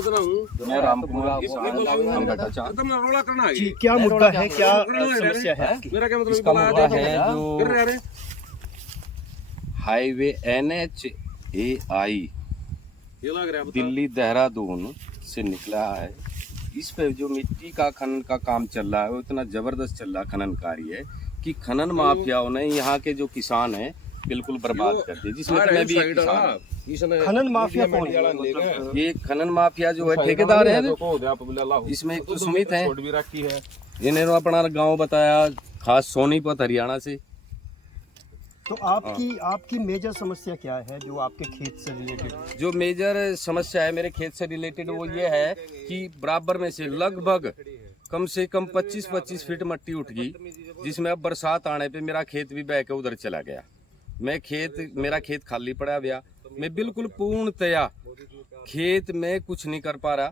मैं मैं राम कुमार जी, क्या मुद्दा है, क्या समस्या है आपकी? मेरा क्या मतलब इसका मुद्दा है जो हाईवे NH-AI ये लग रहा है दिल्ली देहरादून से निकला है। इस पे जो मिट्टी का खनन का काम चल रहा है वो इतना जबरदस्त चल रहा है, खनन कार्य है कि खनन माफियाओं ने यहाँ के जो किसान हैं बिल्कुल बर्बाद कर दिए, जिसमें मैं भी एक किसान हूं। खनन माफिया कौन है? ये खनन माफिया जो है ठेकेदार है, इसमें एक तो सुमित है, इन्होंने अपना गांव बताया, खास सोनीपत हरियाणा से। तो आपकी मेजर समस्या क्या है जो आपके खेत से रिलेटेड? जो मेजर समस्या है मेरे खेत से रिलेटेड वो ये है कि बराबर में से लगभग कम से कम 25-25 फीट मिट्टी उठ गई, जिसमें अब बरसात आने पे मेरा खेत भी बह के उधर चला गया। मेरा खेत खाली पड़ा गया। मैं बिल्कुल पूर्णतया खेत में कुछ नहीं कर पा रहा,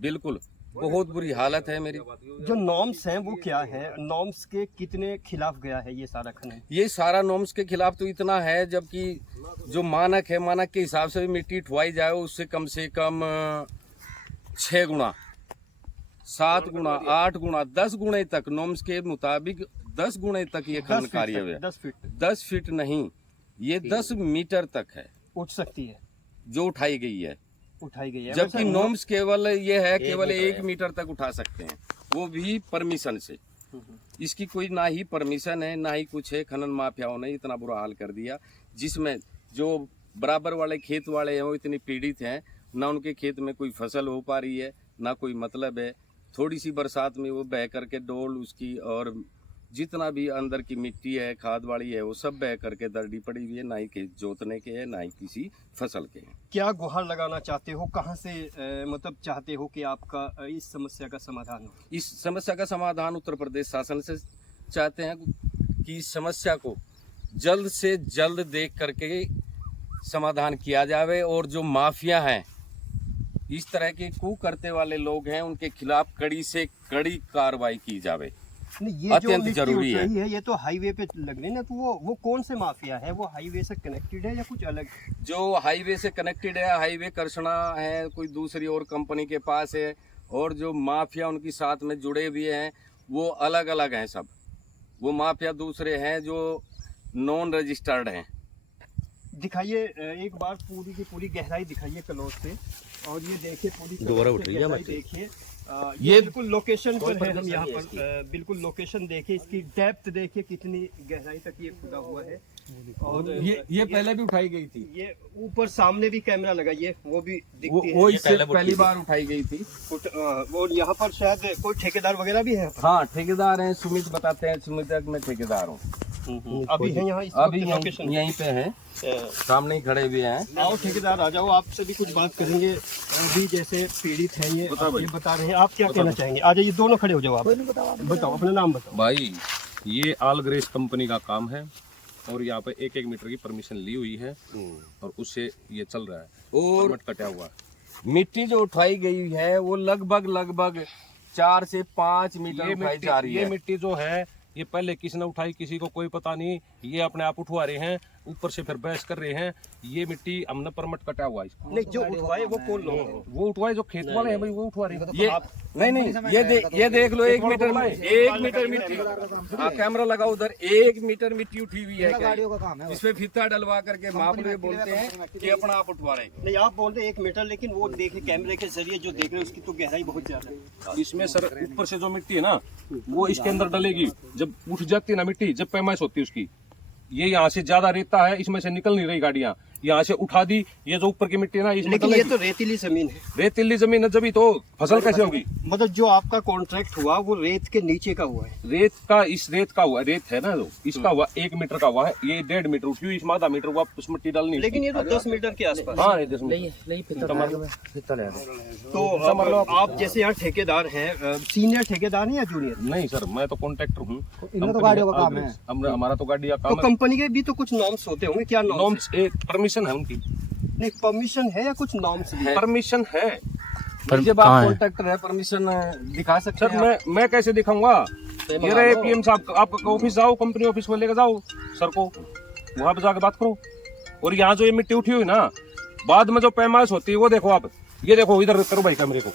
बिल्कुल बहुत बुरी हालत है मेरी। जो नॉर्म्स हैं वो क्या है? नॉर्म्स के कितने खिलाफ गया है ये सारा खनन? ये सारा नॉर्म्स के खिलाफ तो इतना है, जबकि जो मानक है, मानक के हिसाब से भी मिट्टी उठवाई जाए उससे कम 6 गुना, 7 गुना, 8 गुना, 10 गुणे तक नॉर्म्स के मुताबिक 10 गुणे तक ये खनन कार्य है। 10 फीट नहीं, ये 10 मीटर तक है, उठ सकती है जो उठाई गई है, जबकि नॉर्म्स केवल ये है केवल 1 मीटर तक उठा सकते हैं, वो भी परमिशन से। इसकी कोई ना ही परमिशन है ना ही कुछ है। खनन माफियाओं ने इतना बुरा हाल कर दिया, जिसमें जो बराबर वाले खेत वाले हैं वो इतनी पीड़ित हैं, ना उनके खेत में कोई फसल हो पा रही है, ना कोई मतलब है। थोड़ी सी बरसात में वो बह करके डोल उसकी और जितना भी अंदर की मिट्टी है, खाद वाली है, वो सब बह करके दर्डी पड़ी हुई है, ना ही खेत जोतने के है, ना ही किसी फसल के हैं। क्या गुहार लगाना चाहते हो? कहाँ से मतलब चाहते हो कि आपका इस समस्या का समाधान हो? इस समस्या का समाधान उत्तर प्रदेश शासन से चाहते हैं कि इस समस्या को जल्द से जल्द देख करके समाधान किया जावे, और जो माफिया हैं, इस तरह के कू करते वाले लोग हैं, उनके खिलाफ कड़ी से कड़ी कार्रवाई की जावे। ये अत्यंत जो जरूरी है। ये तो हाईवे पे लग रही है ना, तो वो कौन से माफिया है? वो हाईवे से कनेक्टेड है या कुछ अलग? जो हाईवे से कनेक्टेड है, हाईवे कर्षणा है, कोई दूसरी और कंपनी के पास है, और जो माफिया उनके साथ में जुड़े हुए हैं वो अलग अलग हैं सब। वो माफिया दूसरे हैं जो नॉन रजिस्टर्ड हैं। दिखाइए एक बार पूरी की पूरी गहराई दिखाइए क्लोज से, और ये देखिए पूरी दोबारा उठ रही है गहराई देखिए। ये बिल्कुल लोकेशन पर है, हम यहाँ पर बिल्कुल लोकेशन देखिए, इसकी डेप्थ देखिए कितनी गहराई तक ये खुदा हुआ है। और ये पहले भी उठाई गई थी, ये ऊपर सामने भी कैमरा लगाइए, वो भी दिखती है। वो इससे पहली बार उठाई गई थी। वो यहाँ पर शायद कोई ठेकेदार वगैरह भी है? हाँ, ठेकेदार हैं, सुमित बताते हैं, सुमित मैं ठेकेदार हूँ। अभी है यहाँ, अभी यहीं पे हैं, सामने ही खड़े हुए हैं। आओ ठेकेदार आ जाओ, आपसे भी कुछ बात करेंगे। अभी जैसे पीड़ित हैं ये बता रहे हैं, आप क्या कहना चाहेंगे? आ जाइए, दोनों खड़े हो जाओ। आप बताओ, अपना नाम बताओ। भाई, ये ऑल ग्रेस कंपनी का काम है और यहाँ पे 1-1 मीटर की परमिशन ली हुई है और उससे ये चल रहा है और कटा हुआ है। मिट्टी जो उठाई गई है वो लगभग 4 से 5 मीटर उठाई जा रही है। ये मिट्टी जो है ये पहले किसने उठाई किसी को कोई पता नहीं, ये अपने आप उठवा रहे हैं, ऊपर से फिर बहस कर रहे हैं। ये मिट्टी हमने परमिट कटा हुआ है इसका। नहीं, जो उठवाए वो कौन लोग हैं? वो उठवाए जो खेत वाले हैं भाई, वो उठवा रहे हैं। ये नहीं, ये देख लो, 1 मीटर में 1 मीटर मिट्टी। हाँ, कैमरा लगा उधर, 1 मीटर मिट्टी उठी हुई है। इसमें फीता डलवा करके माप रहे, बोलते हैं कि अपना आप उठवा रहे। नहीं, आप बोल रहे 1 मीटर, लेकिन वो देखे कैमरे के जरिए जो देख रहे हैं उसकी तो गहराई बहुत ज्यादा है। इसमें सर ऊपर से जो मिट्टी है ना वो इसके अंदर डलेगी, जब उठ जाती है ना मिट्टी, जब पैमाइश होती है उसकी, ये यहाँ से ज्यादा रेता है, इसमें से निकल नहीं रही गाड़ियाँ, यहाँ से उठा दी। ये जो ऊपर की मिट्टी है ना, इसमें लेकिन ये तो रेतीली जमीन है। रेतीली जमीन है, जब तो फसल कैसे होगी? मतलब जो आपका कॉन्ट्रैक्ट हुआ वो रेत के नीचे का हुआ है? रेत का, इस रेत का हुआ, रेत है ना जो इसका हुआ 1 मीटर का हुआ है, ये 1.5 मीटर उठी हुई, इसमें आधा मीटर हुआ, उस मिट्टी डालनी। लेकिन ये तो 10 मीटर के आसपास। हाँ, 10 मीटर। तो आप जैसे यहाँ ठेकेदार हैं, सीनियर ठेकेदार है या जूनियर? नहीं सर, मैं तो कॉन्ट्रैक्टर हूँ। तो गाड़ियों का काम है, हमारा तो गाड़ी का तो काम है। कंपनी के भी तो कुछ नॉर्म्स होते होंगे, क्या नॉर्म्स? परमिशन है उनकी। नहीं, परमिशन है या कुछ नॉर्म्स भी है? परमिशन है। जब आप कॉन्ट्रैक्टर है, परमिशन दिखा सकते सर हैं। मैं कैसे दिखाऊंगा? ये रहे PM साहब, आपका ऑफिस जाओ, कंपनी ऑफिस में लेकर जाओ सर को, वहां पे जाकर बात करो। और यहाँ जो ये मिट्टी उठी हुई ना, बाद में जो पैमाइश होती है वो देखो आप, ये देखो इधर करो भाई कैमरे को,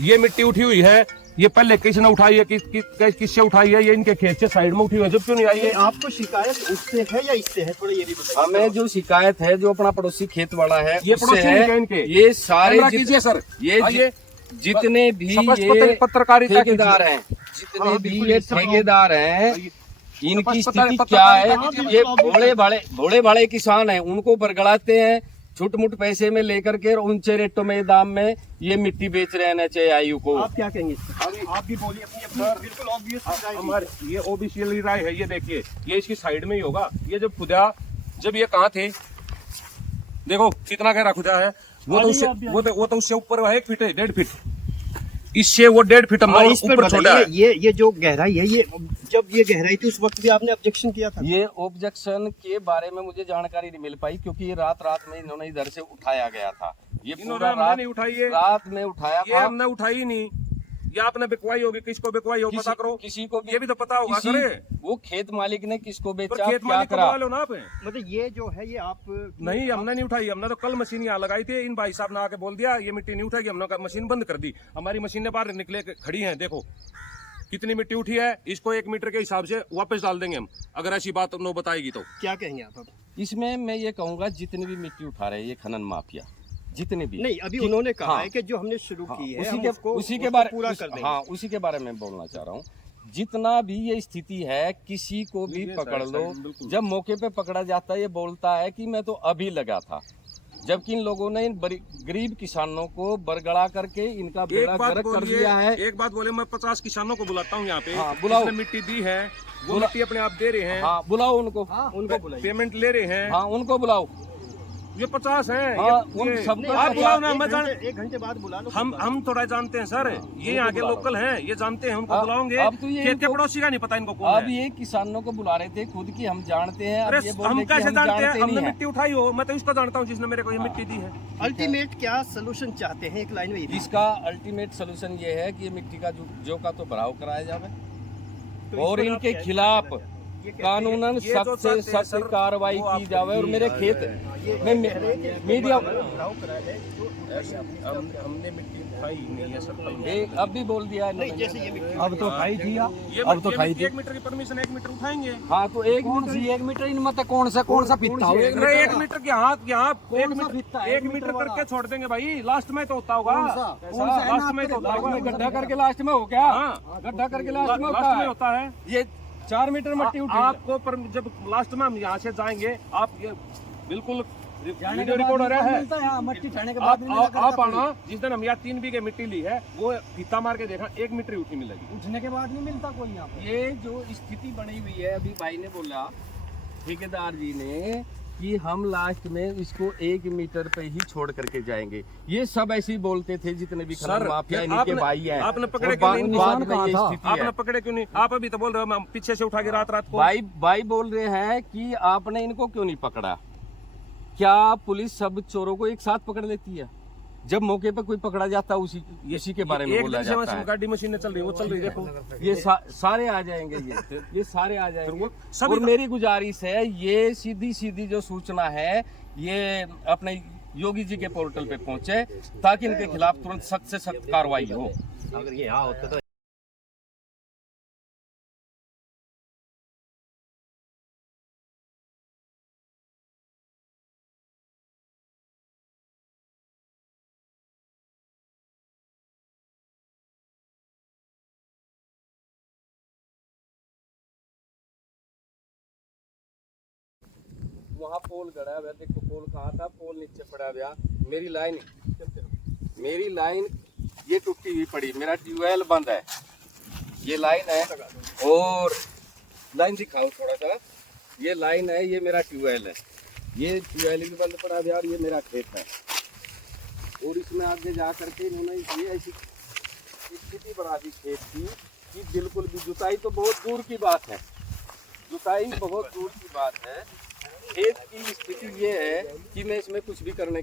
ये मिट्टी उठी हुई है, ये पहले किसने उठाई है, किससे उठाई है, ये इनके खेत से साइड में उठी हुई है, जब क्यों नहीं आई है? आपको शिकायत उससे है या इससे है, थोड़ा ये भी बताइए। हमें जो शिकायत है, जो अपना पड़ोसी खेत वाला है, ये उससे पड़ोसी है। है इनके। ये सारे कैमरा कीजिए सर, ये जितने भी ये पत्रकारिता ठेकेदार हैं, जितने भी ये ठेकेदार हैं, इनकी स्थिति क्या है? ये भोले भाले किसान हैं, उनको बरगड़ाते हैं, छुट मुट पैसे में लेकर के ऊंचे रेटों में दाम में ये मिट्टी बेच रहे हैं NHAIU को। आप क्या कहेंगे? आप भी बोलिए अपनी बिल्कुल ऑब्वियस हमारे ये ऑफिशियल राय है। ये देखिए, ये इसकी साइड में ही होगा। ये जब खुदा, जब ये कहाँ थे, देखो कितना गहरा खुदा है, वो तो उससे ऊपर है 1 फीट है, 1.5 फीट, इससे वो 1.5 फीट ऊपर छोड़ा है। ये जो गहराई है, ये जब ये गहराई थी उस वक्त भी आपने ऑब्जेक्शन किया था? ये ऑब्जेक्शन के बारे में मुझे जानकारी नहीं मिल पाई, क्योंकि ये रात में इन्होंने इधर से उठाया गया था। ये पूरा रात उठाई है, रात में उठाया ये हमने उठाई नहीं, ये आपने बिकवाई होगी, किसको बिकवाई हो पता करो, किसी को ये भी तो पता होगा सर। वो खेत मालिक ने किसको बेचा, खेत क्या मालिक करा? लो ना आप। मतलब ये जो है, ये आप नहीं, हमने नहीं उठाई, हमने तो कल मशीन यहाँ लगाई थी, इन भाई साहब ने आके बोल दिया ये मिट्टी नहीं उठाएगी, हमने मशीन बंद कर दी। हमारी मशीनें बाहर निकले खड़ी हैं, देखो कितनी मिट्टी उठी है, इसको 1 मीटर के हिसाब से वापस डाल देंगे हम, अगर ऐसी बात नो बताएगी तो। क्या कहेंगे आप? इसमें मैं ये कहूंगा, जितने भी मिट्टी उठा रहे हैं ये खनन माफिया, जितने भी नहीं, अभी उन्होंने कहा है कि जो हमने शुरू की है उसी के बारे पूरा कर देंगे। हाँ, उसी के बारे में बोलना चाह रहा हूँ। जितना भी ये स्थिति है, किसी को भी पकड़ लो, जब मौके पे पकड़ा जाता है ये बोलता है कि मैं तो अभी लगा था, जबकि इन लोगों ने इन गरीब किसानों को बरगड़ा करके इनका बेड़ा गर्क कर दिया है। एक बात बोले, मैं 50 किसानों को बुलाता हूँ यहाँ पे। हाँ, बुलाओ। मिट्टी दी है, वो मिट्टी अपने आप दे रहे हैं। हाँ, बुलाओ उनको। हाँ, उनको बुलाइए। पेमेंट ले रहे हैं। हाँ, उनको बुलाओ। ये 50 हैं। हाँ, उन सबको आप बुलाओ ना, मैं 1 घंटे बाद बुला लो। हम थोड़ा जानते हैं सर, ये यहाँ के लोकल हैं, ये जानते हैं, उनको बुलाओगे। अब तो ये खेत के पड़ोसी का नहीं पता इनको कौन है। अब ये किसानों को बुला रहे थे खुद की, हम जानते हैं। अरे ये हम कैसे जानते हैं? हमने नहीं मिट्टी उठाई हो, मैं तो इसको जानता हूँ जिसने मेरे को ये मिट्टी दी है। अल्टीमेट क्या सोल्यूशन चाहते हैं, एक लाइन में? इसका अल्टीमेट सोल्यूशन ये है कि ये मिट्टी का जो का तो भराव कराया जाए, तो और इनके खिलाफ कानूनन सख्त से सख्त कार्रवाई की जाए। और मेरे खेत में मीडिया हमने मिट्टी उठाई नहीं है सर, एक अब भी बोल दिया है, जैसे ये मिट्टी अब तो खाई थी, अब तो खाई थी। 1 मीटर की परमिशन 1 मीटर उठाएंगे। हाँ, तो 1 मीटर इनमें तो कौन सा फित्ता हो? 1 मीटर के हाथ यहाँ 1 मीटर करके छोड़ देंगे भाई, लास्ट में तो होता होगा, लास्ट में तो होता होगा। गड्ढा करके लास्ट में हो क्या? हाँ, गड्ढा करके लास्ट में होता है। ये 4 मीटर मिट्टी उठी। आपको जब लास्ट में हम यहाँ से जाएंगे, आप ये बिल्कुल वीडियो रिकॉर्ड हो रहा है, मट्टी छाने के बाद आप आना, जिस दिन हम यहाँ 3 बीघे मिट्टी ली है, वो फीता मार के देखा 1 मीटर उठी मिलेगी। उठने के बाद नहीं मिलता कोई यहाँ पे। ये जो स्थिति बनी हुई है, अभी भाई ने बोला, ठेकेदार जी ने, कि हम लास्ट में इसको 1 मीटर पे ही छोड़ करके जाएंगे। ये सब ऐसे ही बोलते थे जितने भी खनन माफिया इनके भाई हैं। आपने पकड़े क्यों नहीं? आपने पकड़े क्यों नहीं? आप अभी तो बोल रहे हो हम पीछे से उठा के रात को। भाई बोल रहे हैं कि आपने इनको क्यों नहीं पकड़ा? क्या पुलिस सब चोरों को एक साथ पकड़ लेती है? जब मौके पर कोई पकड़ा जाता है उसी के बारे में बोला जाता है। गाड़ी मशीनें चल रही है, वो चल रही है, देखो ये सारे आ जाएंगे, ये सारे आ जाएंगे। और मेरी गुजारिश है, ये सीधी जो सूचना है ये अपने योगी जी के पोर्टल पे पहुंचे, ताकि इनके खिलाफ तुरंत सख्त से सख्त कार्रवाई हो। अगर ये यहाँ होता तो वहाँ पोल गड़ा है, देखो पोल कहाँ था, पोल नीचे पड़ा हुआ। मेरी लाइन ये टूटी हुई पड़ी, मेरा ट्यूबवेल बंद है, ये लाइन है, और लाइन दिखाओ थोड़ा सा, ये लाइन है, ये मेरा ट्यूबवेल है, ये ट्यूबवेल भी बंद पड़ा हुआ, और ये मेरा खेत है। और इसमें आगे जा करके इन्होंने ये ऐसी स्थिति बना दी खेत की कि बिल्कुल भी, जुताई तो बहुत दूर की बात है, जुताई बहुत दूर की बात है। खेत की स्थिति ये है कि मैं इसमें कुछ भी करने